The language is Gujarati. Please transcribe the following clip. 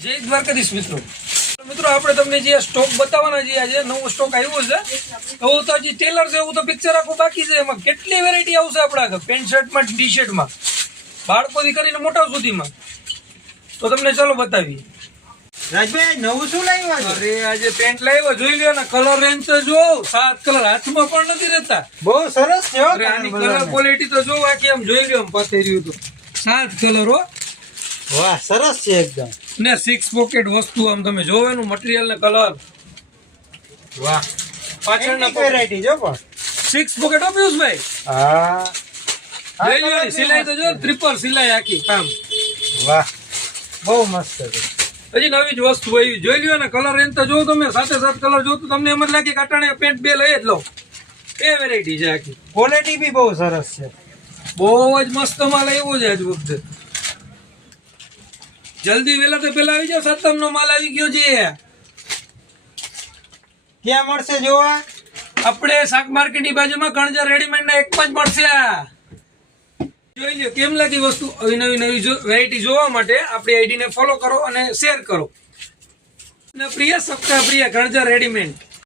જય દ્વારકાધીશ મિત્રો આપણે તમને જે સ્ટોક બતાવવાના છે આજે નવો સ્ટોક આવ્યો છે એવું તો હજી ટેલર છે એવું તો પિક્ચર આખું બાકી છે એમાં કેટલી વેરાયટી આવશે આપણા પેન્ટ શર્ટમાં ટી શર્ટમાં બાળકોથી કરીને મોટા સુધીમાં તો તમને ચાલો બતાવીએ રાજભાઈ નવું શું લાવ્યા છે? અરે આજે પેન્ટ લાવ્યો જોઈ લ્યો ને કલર રેન્જ તો જો 7 કલર હાથમાં પણ નથી રહેતા બહુ સરસ છે હો. અરે આની કલર ક્વોલિટી તો જો આખી આમ જોઈ લ્યો આમ પાથે રહ્યું તો 7 કલર હો વાહ સરસ છે એકદમ ને 6 પોકેટ વસ્તુ આમ તમે જોવો એનું મટીરીયલ ને કલર વાહ પાછળના વેરાયટી જો પણ 6 પોકેટ હો પિયુષભાઈ હા જોઈ લ્યો ને સિલાઈ તો જો ટ્રિપલ સિલાઈ આખી કામ વાહ બહુ મસ્ત છે. હજી નવી જ વસ્તુ આવી જોઈ લ્યો ને કલર રેન્જ તો જો તમે 7 કલર જો તો તમને એમ જ લાગે કે અટાણે પેન્ટ બે લઈ જ લો એ વેરાયટી છે આખી ક્વોલિટી બી બહુ સરસ છે. બહુ જ મસ્ત માલ આવ્યો છે આજ વખતે જલ્દી વેલા તો પેલા આવી જાવ સત્તમ નો માલ આવી ગયો છે ક્યાં મળશે જોવા? આપણે શાક માર્કેટ ની બાજુમાં કણજા રેડીમેડ ના એક જ મળશે જોઈ લ્યો કેમ લાગી વસ્તુ નવી વેરાયટી જોવા માટે આપણી આઈડી ને ફોલો કરો અને શેર કરો પ્રિય સપ્તાહ પ્રિય કણજા રેડીમેડ